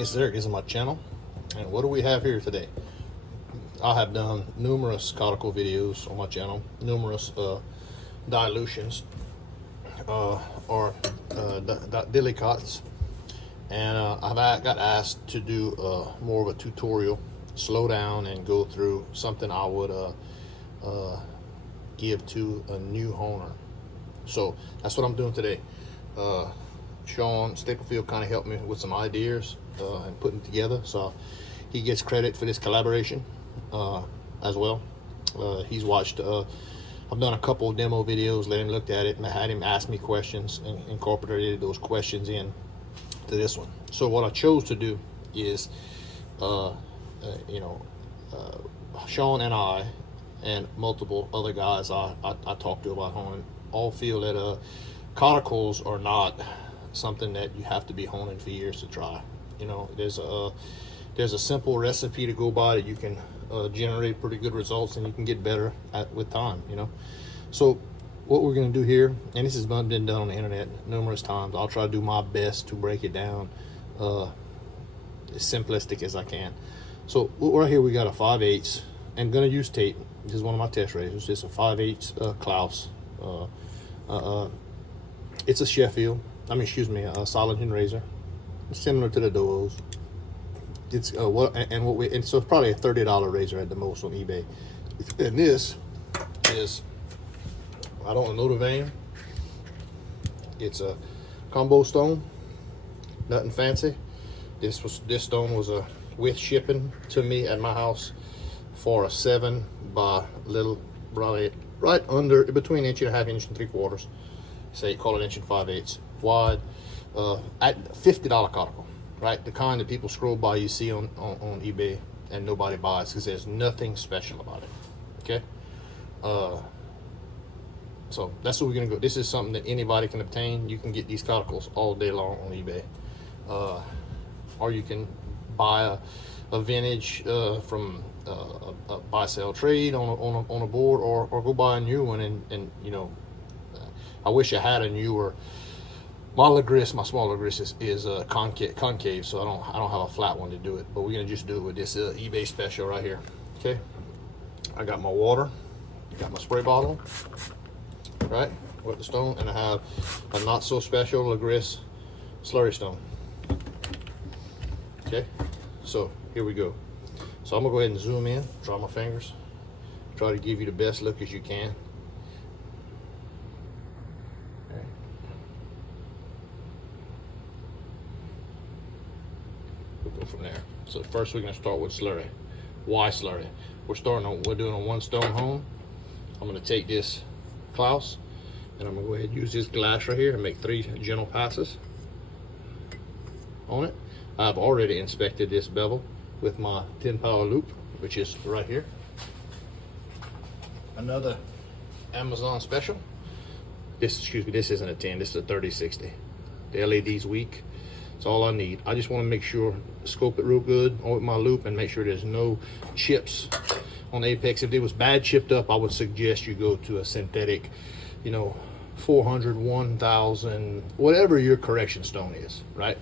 Yes, there it is on my channel. And what do we have here today? I have done numerous cotticle videos on my channel, numerous dilutions or Dilucots, and I've got asked to do more of a tutorial, slow down and go through something I would give to a new honer. So that's what I'm doing today. Sean Stapelfeld kind of helped me with some ideas and putting together, so he gets credit for this collaboration as well. He's watched I've done a couple of demo videos, let him look at it, and I had him ask me questions and incorporated those questions in to this one. So what I chose to do is Sean and I and multiple other guys I talked to about honing all feel that coticles are not something that you have to be honing for years to try. You know, there's a simple recipe to go by that you can generate pretty good results, and you can get better with time, you know. So what we're going to do here, and this has been done on the internet numerous times, I'll try to do my best to break it down as simplistic as I can. So right here we got a 5/8, and going to use tape. This is one of my test razors. It's a 5/8 Klaus. It's a Sheffield, a solid hinge razor, similar to the Duos. It's so it's probably a $30 razor at the most on eBay. And this is, I don't know the vein. It's a combo stone, nothing fancy. This stone was with shipping to me at my house for a 7 by little, right under, between 1.5 inches and 3/4. Say call it 1 5/8 wide, at $50 cotticle. Right, the kind that people scroll by, you see on eBay, and nobody buys because there's nothing special about it. Okay, so that's what we're gonna go. This is something that anybody can obtain. You can get these cotticles all day long on eBay, or you can buy a vintage from a buy sell trade on a board, or go buy a new one. And you know, I wish I had a newer. My smaller grist is concave, so I don't have a flat one to do it. But we're gonna just do it with this eBay special right here. Okay, I got my water, got my spray bottle, right, with the stone, and I have a not so special grist slurry stone. Okay, so here we go. So I'm gonna go ahead and zoom in, draw my fingers, try to give you the best look as you can. From there. So first we're going to start with slurry. Why slurry? We're doing a 1 Stone Hone. I'm going to take this Klaus, and I'm going to go ahead and use this glass right here and make 3 gentle passes on it. I've already inspected this bevel with my 10 power loop, which is right here. Another Amazon special. This isn't a 10, this is a 3060. The LED's weak. That's all I need. I just want to make sure, scope it real good with my loop and make sure there's no chips on the apex. If it was bad chipped up, I would suggest you go to a synthetic, 400, 1000, whatever your correction stone is, right?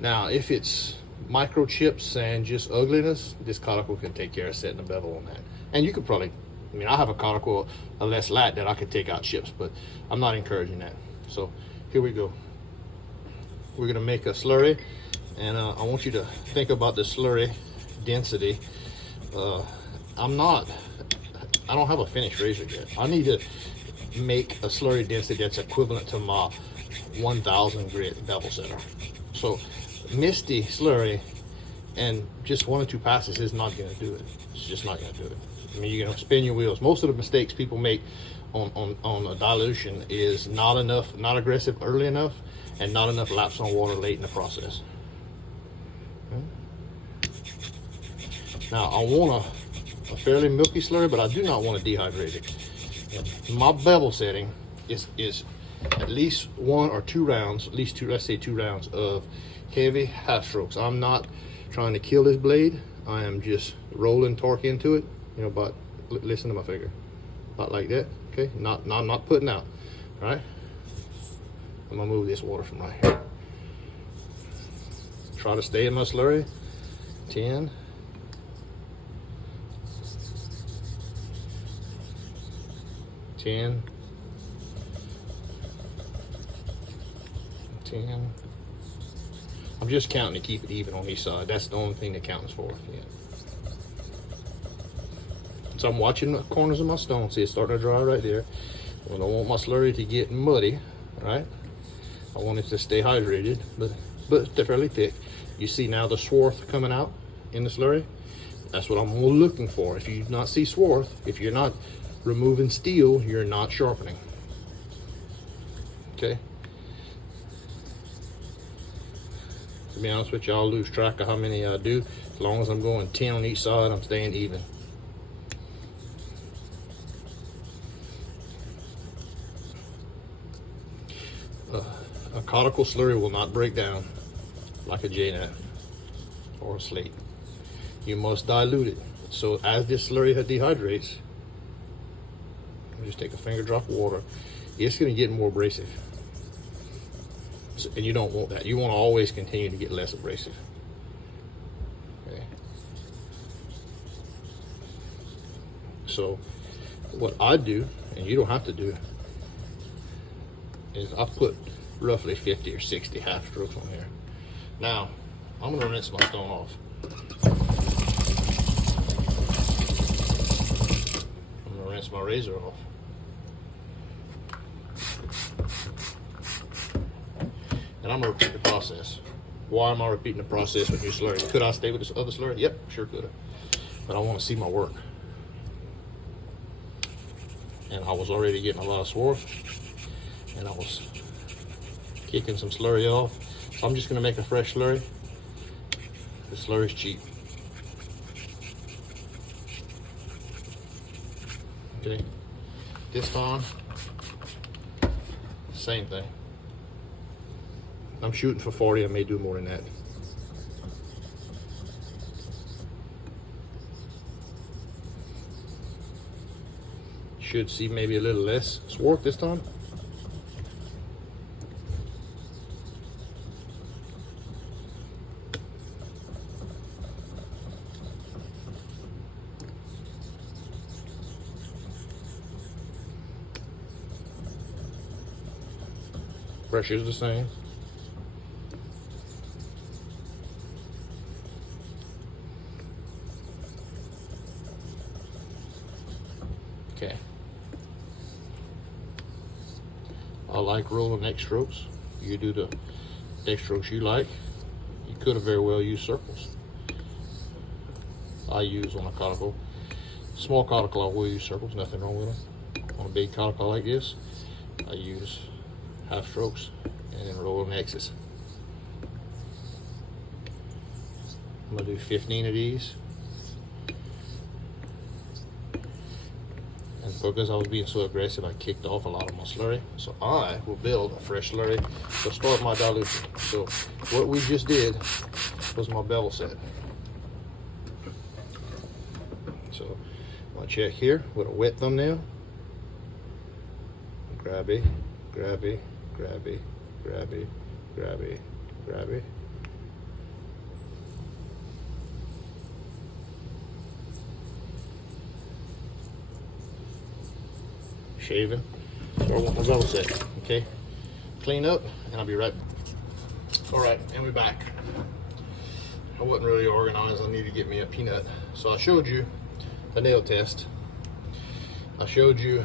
Now, if it's microchips and just ugliness, this cotticle can take care of setting the bevel on that. And you could probably, I have a cotticle, a less lat, that I could take out chips, but I'm not encouraging that. So here we go. We're gonna make a slurry, and I want you to think about the slurry density. I don't have a finished razor yet. I need to make a slurry density that's equivalent to my 1000 grit bevel setter. So misty slurry and just 1 or 2 passes is not gonna do it. It's just not gonna do it. You're gonna spin your wheels. Most of the mistakes people make on a dilution is not aggressive early enough, and not enough laps on water late in the process. Okay. Now I want a fairly milky slurry, but I do not want to dehydrate it. My bevel setting is at least 1 or 2 rounds, let's say 2 rounds of heavy half strokes. I'm not trying to kill this blade. I am just rolling torque into it. But listen to my finger, not like that. Okay, not putting out. All right. I'm gonna move this water from right here. try to stay in my slurry. 10. 10. 10. I'm just counting to keep it even on each side. That's the only thing that counts for it. Yeah. So I'm watching the corners of my stone. See, it's starting to dry right there. I don't want my slurry to get muddy, right? I want it to stay hydrated, but they're fairly thick. You see now the swarth coming out in the slurry? That's what I'm looking for. If you do not see swarth, if you're not removing steel, you're not sharpening. Okay? To be honest with you, I'll lose track of how many I do. As long as I'm going 10 on each side, I'm staying even. A conical slurry will not break down like a J-nut or a slate. You must dilute it. So as this slurry dehydrates, just take a finger drop of water, it's going to get more abrasive. So, and you don't want that. You want to always continue to get less abrasive. Okay. So what I do, and you don't have to do, is I put roughly 50 or 60 half strokes on here. Now, I'm going to rinse my stone off. I'm going to rinse my razor off. And I'm going to repeat the process. Why am I repeating the process with new slurry? Could I stay with this other slurry? Yep, sure could have. But I want to see my work. And I was already getting a lot of swarth. And I was kicking some slurry off. So I'm just going to make a fresh slurry. The slurry's cheap. Okay. This time, same thing. I'm shooting for 40. I may do more than that. Should see maybe a little less swarth this time. Pressure's the same. Okay. I like rolling X strokes. You do the X strokes you like. You could have very well used circles. I use on a conical. Small conical, I will use circles, nothing wrong with them. On a big conical like this, I use half strokes and then roll in X's. I'm gonna do 15 of these. And because I was being so aggressive, I kicked off a lot of my slurry. So I will build a fresh slurry to start my dilution. So what we just did was my bevel set. So I'm gonna check here with a wet thumbnail. Grab it, grab it, grab it, grab it, grab it, grab it. Shaving, so I want my bevel set, okay? Clean up, and I'll be right back. All right, and we're back. I wasn't really organized. I need to get me a peanut. So I showed you the nail test. I showed you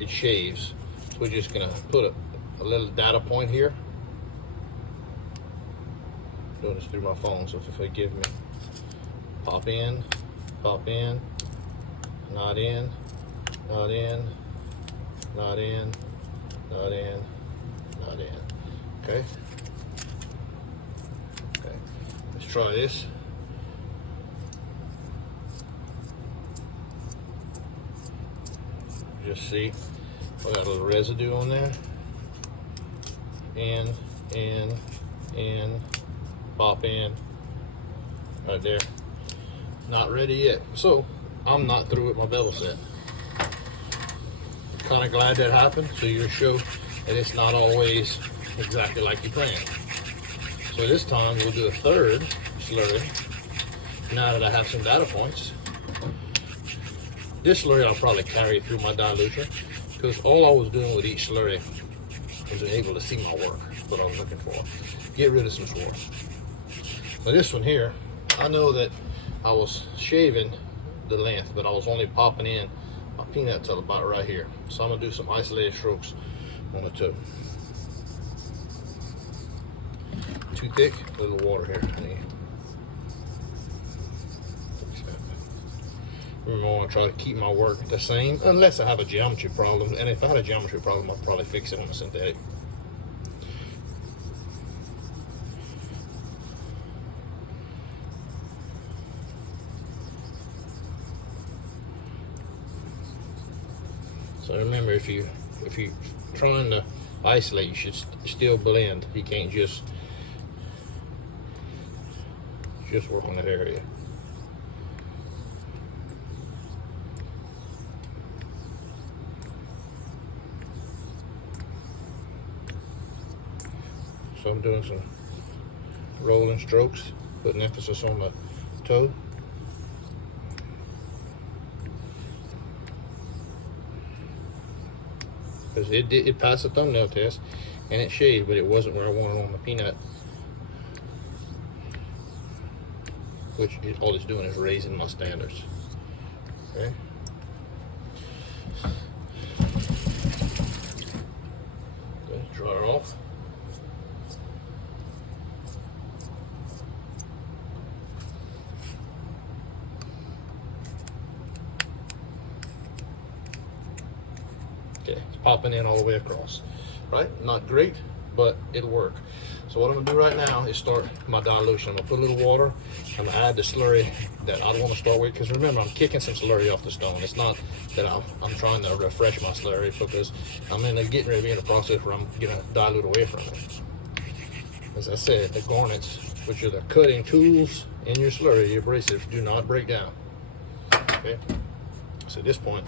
it shaves. So we're just gonna put a little data point here. Doing this through my phone, so if you forgive me. Pop in, not in, not in, not in, not in, not in. Okay? Okay. Let's try this. Just see. We got a little residue on there. In, pop in. Right there. Not ready yet. So, I'm not through with my bevel set. Kind of glad that happened, so you show that it's not always exactly like you planned. So this time we'll do a third slurry. Now that I have some data points, this slurry I'll probably carry through my dilution, because all I was doing with each slurry was able to see my work, what I was looking for. Get rid of some swirl. Now this one here, I know that I was shaving the length, but I was only popping in my peanut till about right here. So I'm gonna do some isolated strokes on the toe. Too thick, a little water here. Remember, I want to try to keep my work the same, unless I have a geometry problem. And if I had a geometry problem, I'll probably fix it on a synthetic. So remember, if you're trying to isolate, you should still blend. You can't just work on that area. So I'm doing some rolling strokes, putting emphasis on the toe. Because it passed the thumbnail test and it shaved, but it wasn't where I wanted on the peanut. Which all it's doing is raising my standards. Okay. Okay, dry it off. Okay, it's popping in all the way across. Right? Not great, but it'll work. So what I'm gonna do right now is start my dilution. I'm gonna put a little water. I'm gonna add the slurry that I want to start with, because remember, I'm kicking some slurry off the stone. It's not that I'm trying to refresh my slurry, because I'm getting ready to be in a process where I'm gonna dilute away from it. As I said, the garnets, which are the cutting tools in your slurry, your abrasives, do not break down. Okay. So at this point,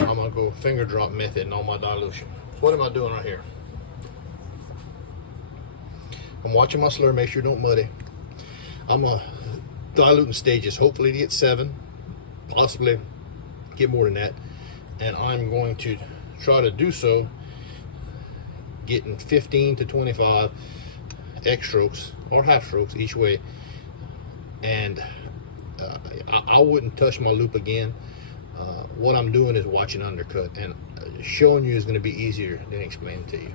I'm gonna go finger drop method in all my dilution. So what am I doing right here? I'm watching my slurry, make sure it don't muddy. I'm diluting stages, hopefully to get 7, possibly get more than that. And I'm going to try to do so getting 15 to 25 X strokes or half strokes each way. And I wouldn't touch my loop again. What I'm doing is watching undercut, and showing you is going to be easier than explaining to you.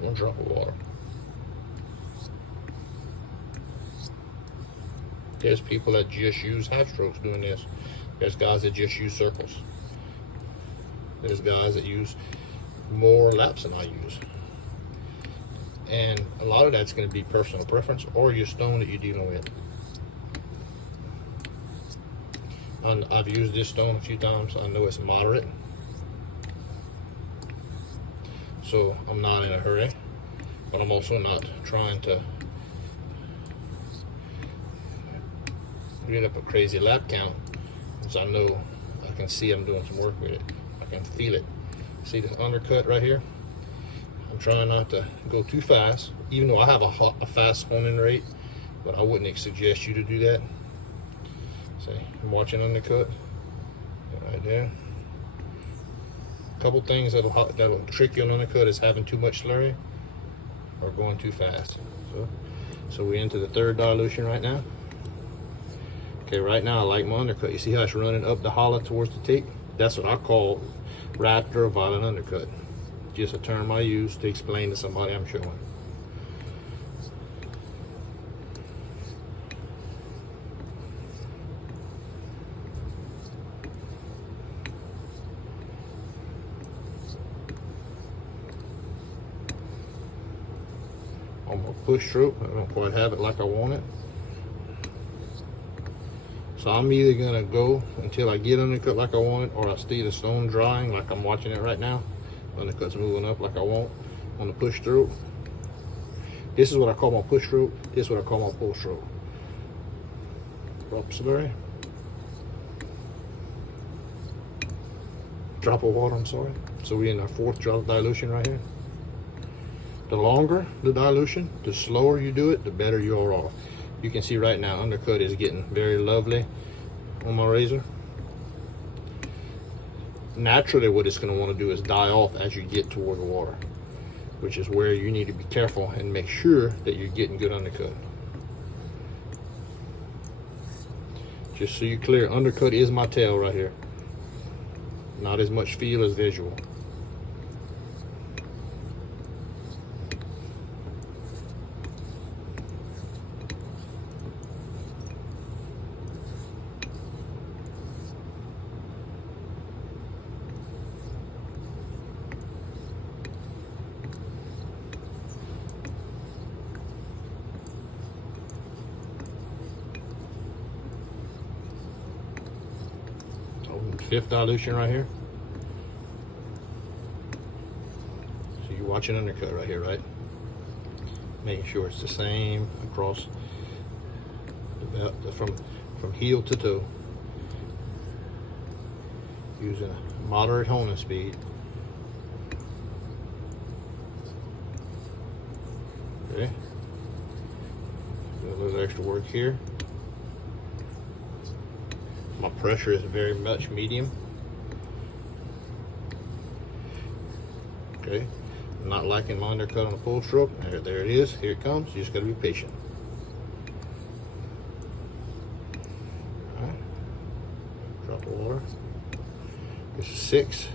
One drop of water. There's people that just use half strokes doing this. There's guys that just use circles. There's guys that use more laps than I use. And a lot of that's going to be personal preference or your stone that you're dealing with. And I've used this stone a few times. I know it's moderate. So I'm not in a hurry, but I'm also not trying to get up a crazy lap count, because I know I can see I'm doing some work with it. I can feel it. See this undercut right here? I'm trying not to go too fast, even though I have a fast honing rate, but I wouldn't suggest you to do that. See, I'm watching undercut right there. Couple things that'll trick you on undercut is having too much slurry or going too fast. So we're into the third dilution right now. Okay, right now I like my undercut. You see how it's running up the hollow towards the tip? That's what I call rapid or violent undercut. Just a term I use to explain to somebody I'm showing. push stroke. I don't quite have it like I want it. So I'm either gonna go until I get undercut like I want it, or I see the stone drying like I'm watching it right now. Undercut's moving up like I want on the push stroke. This is what I call my push stroke. This is what I call my pull stroke. Drop slurry. Drop of water, I'm sorry. So we're in our 4th drop of dilution right here. The longer the dilution, the slower you do it, the better you're off. You can see right now, undercut is getting very lovely on my razor. Naturally, what it's going to want to do is die off as you get toward the water, which is where you need to be careful and make sure that you're getting good undercut. Just so you're clear, undercut is my tail right here. Not as much feel as visual. Fifth dilution right here. So you're watching undercut right here, right? Making sure it's the same across from heel to toe. Using a moderate honing speed. Okay. Do a little extra work here. My pressure is very much medium. Okay, I'm not liking my undercut on a pull stroke. There it is. Here it comes. You just got to be patient. All right. Drop of water. This is 6.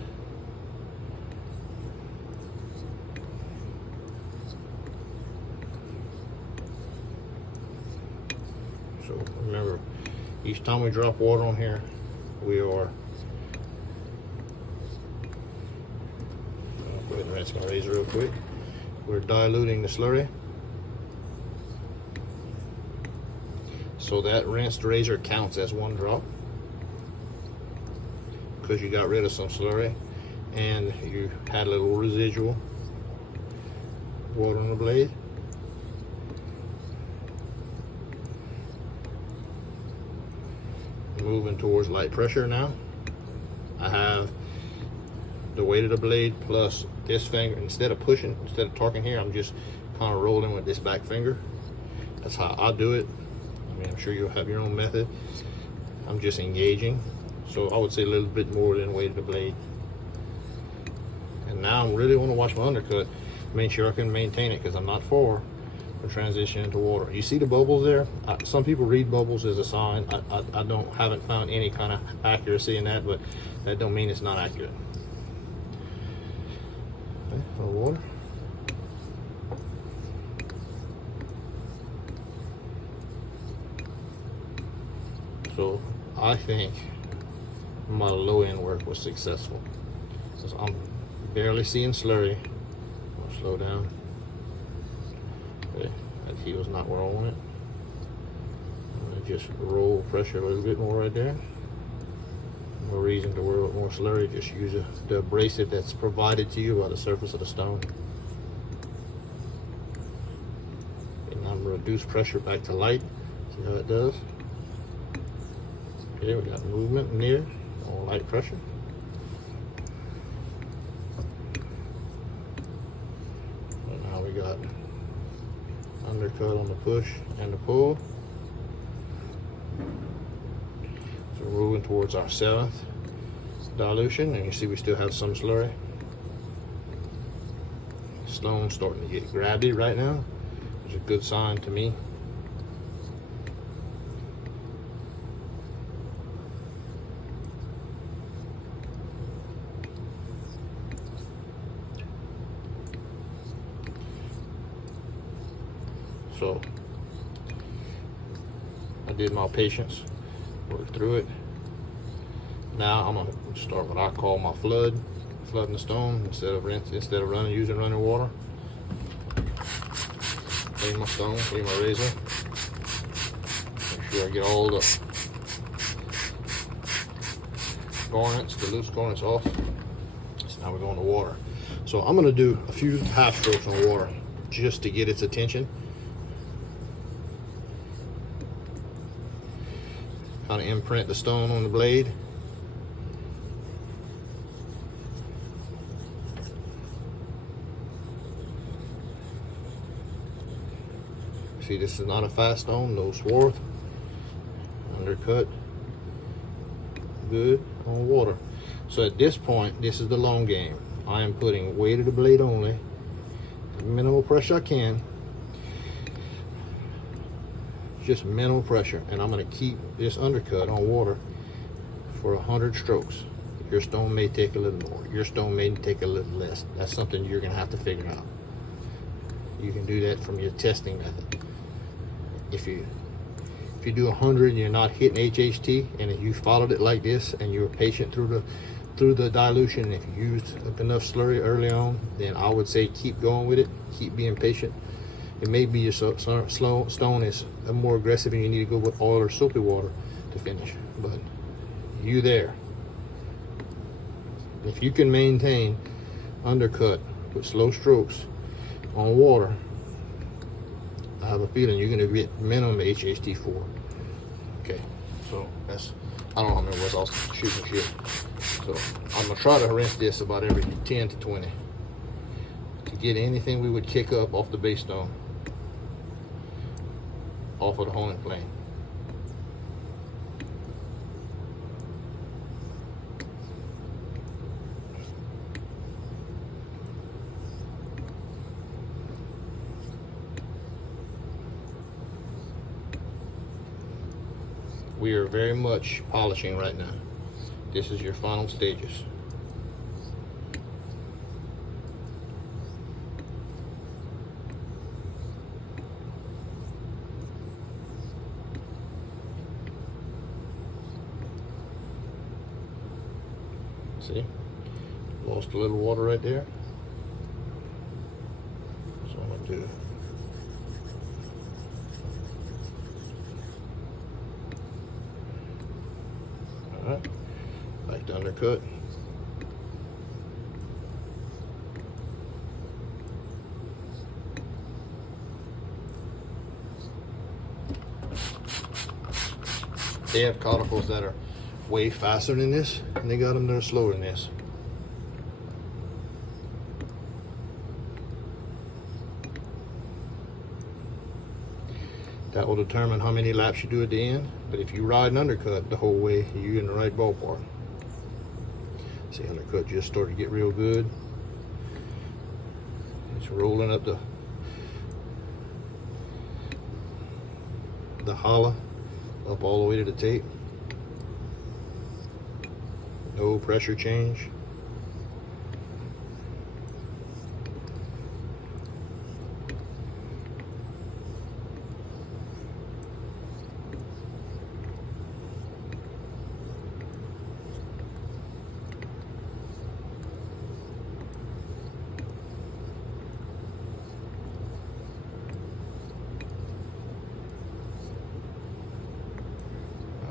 So remember, each time we drop water on here, we are, I'll go ahead and rinse my razor real quick. We're diluting the slurry. So that rinsed razor counts as 1 drop because you got rid of some slurry and you had a little residual water on the blade. Moving towards light pressure now. I have the weight of the blade plus this finger. Instead of pushing, instead of torquing here, I'm just kind of rolling with this back finger. That's how I do it. I mean, I'm sure you'll have your own method. I'm just engaging. So I would say a little bit more than weight of the blade. And now I really want to watch my undercut, make sure I can maintain it because I'm not for transition into water. You see the bubbles there? Some people read bubbles as a sign. I haven't found any kind of accuracy in that, but that don't mean it's not accurate. Okay, a little water. So I think my low end work was successful. So I'm barely seeing slurry. I'll slow down. Okay, that heel's not where I want it. I'm gonna just roll pressure a little bit more right there. No reason to worry about more slurry. Just use the abrasive that's provided to you by the surface of the stone. And I'm gonna reduce pressure back to light. See how it does? Okay, we got movement near on light pressure. And now we got undercut on the push and the pull. So we're moving towards our 7th dilution, and you see we still have some slurry. Stone's starting to get grabby right now, which is a good sign to me. So I did my patience, worked through it. Now I'm gonna start what I call my flooding the stone instead of using running water. clean my stone, clean my razor. Make sure I get all the garnets, the loose garnets off. So now we're going to water. So I'm going to do a few half strokes on water just to get its attention. Kind of imprint the stone on the blade. See, this is not a fast stone, no swarth. Undercut. Good on water. So at this point, this is the long game. I am putting weight of the blade only, minimal pressure I can, just minimal pressure, and I'm going to keep this undercut on water for 100 strokes. Your stone may take a little more, your stone may take a little less. That's something you're going to have to figure out. You can do that from your testing method. If you do 100 and you're not hitting HHT, and if you followed it like this and you were patient through the dilution, and if you used enough slurry early on, then I would say keep going with it, keep being patient. It may be your stone is more aggressive and you need to go with oil or soapy water to finish, but you there. If you can maintain undercut with slow strokes on water, I have a feeling you're going to get minimum HHT4. Okay, so that's, I don't know what else shooting shit. So I'm going to try to rinse this about every 10 to 20 to get anything we would kick up off the base stone, off of the honing plane. We are very much polishing right now. This is your final stages. See? Lost a little water right there. So I'm going to do like the undercut. They have coticles that are way faster than this, and they got them that are slower than this. That will determine how many laps you do at the end, but if you ride an undercut the whole way, you're in the right ballpark. See, undercut just started to get real good. It's rolling up the hollow up all the way to the tape. No pressure change.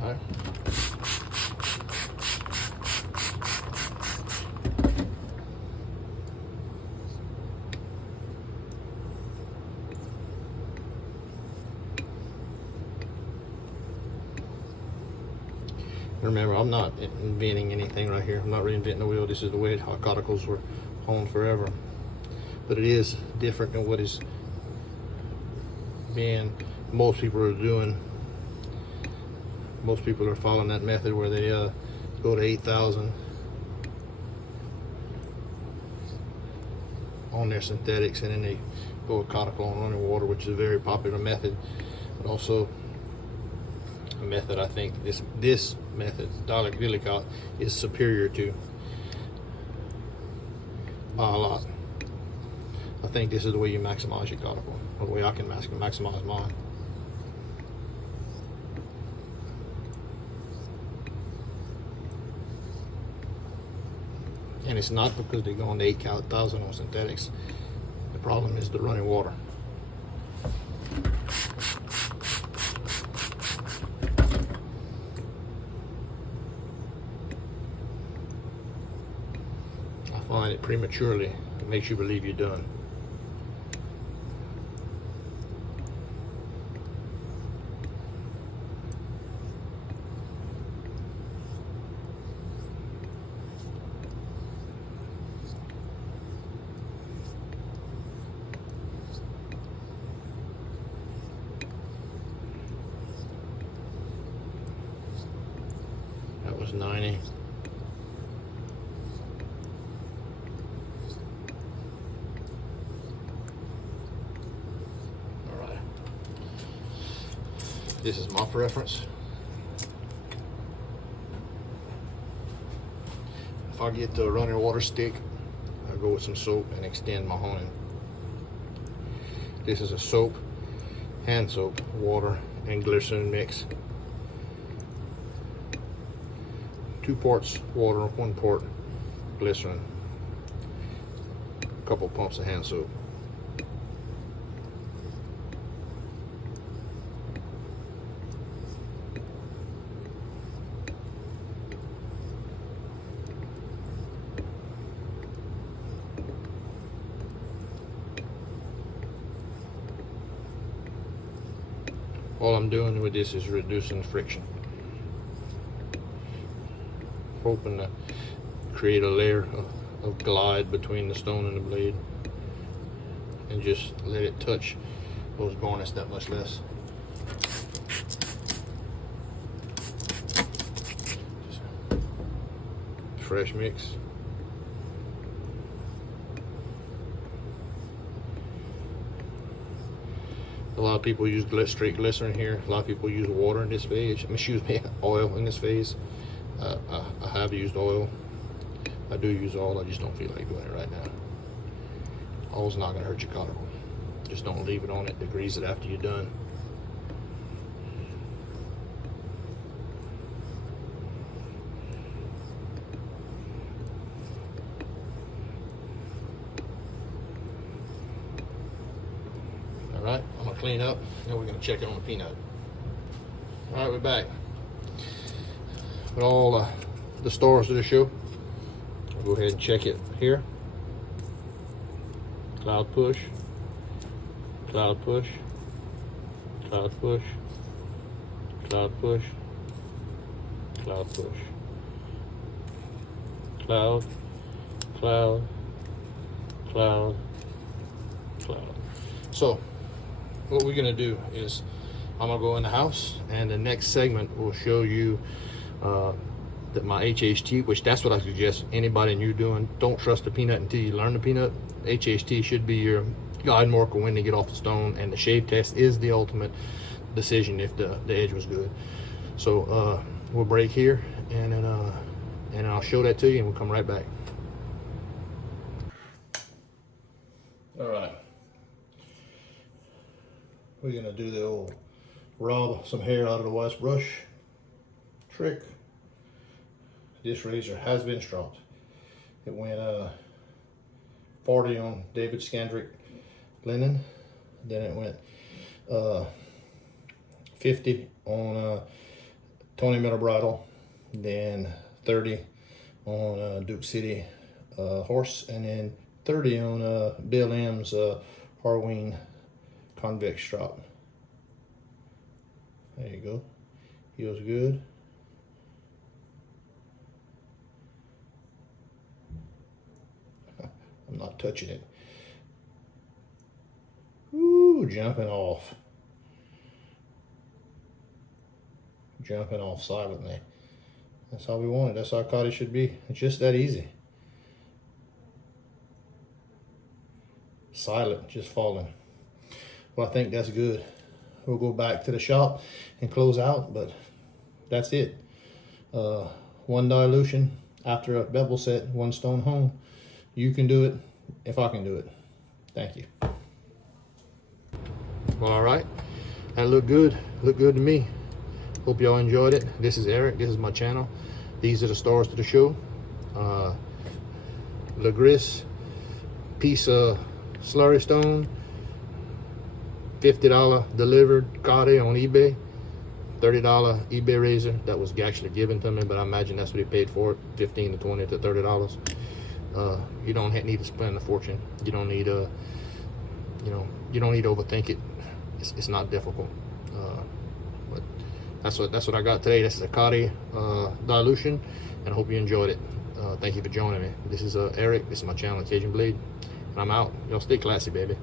All right. Remember, I'm not inventing anything right here. I'm not reinventing the wheel. This is the way how coticles were honed forever. But it is different than what is being, most people are doing. Most people are following that method where they go to 8,000 on their synthetics, and then they go a coticle on running water, which is a very popular method, but also a method I think this method, Dilucot, is superior to by a lot. I think this is the way you maximize your coticle, or the way I can maximize mine. And it's not because they're going to 8,000 on synthetics. The problem is the running water. find it prematurely. It makes you believe you're done. That was 90. All right. This is my preference. If I get the running water stick, I go with some soap and extend my honing. This is a soap, hand soap, water, and glycerin mix. 2 parts water, 1 part glycerin, a couple pumps of hand soap. All I'm doing with this is reducing friction, hoping to create a layer of glide between the stone and the blade, and just let it touch those garnets that much less. Just fresh mix. A lot of people use straight glycerin here. A lot of people use water in this phase. Excuse me, oil in this phase. I have used oil. I do use oil. I just don't feel like doing it right now. Oil's not going to hurt your cuticle. Just don't leave it on it. Degrease it after you're done. All right, I'm going to clean up, and we're going to check it on the peanut. All right, we're back with all the stars of the show. I'll go ahead and check it here. Cloud push, cloud push, cloud push, cloud push, cloud push, cloud, cloud, cloud, cloud. So what we're gonna do is I'm gonna go in the house, and the next segment will show you that my HHT, which that's what I suggest anybody new doing. Don't trust the peanut until you learn the peanut. HHT should be your guide marker when to get off the stone, and the shave test is the ultimate decision if the edge was good. So we'll break here, and then I'll show that to you, and we'll come right back. All right, we're gonna do the old rob some hair out of the wife's brush trick. This razor has been stropped. It went 40 on David Scandrick linen, then it went 50 on Tony Miller bridle, then 30 on Duke City horse, and then 30 on Bill M's Harween convex strop. There you go. Feels good. I'm not touching it. Ooh, jumping off. Jumping off silently. That's how we want it. That's how cottage should be. It's just that easy. Silent, just falling. Well, I think that's good. We'll go back to the shop and close out, but that's it. 1 dilution after a bevel set, 1 Stone Hone. You can do it if I can do it. Thank you. Well, all right. That looked good. Looked good to me. Hope y'all enjoyed it. This is Eric. This is my channel. These are the stars to the show. Legris piece of slurry stone. $50 delivered Cotty on eBay. $30 eBay razor that was actually given to me, but I imagine that's what he paid for it. $15 to $20 to $30. You don't need to spend a fortune. You don't need you don't need to overthink it. It's not difficult. But that's what I got today. This is a Cotti dilution, and I hope you enjoyed it. Thank you for joining me. This is Eric. This is my channel, Cajun Bleed, and I'm out. Y'all stay classy, baby.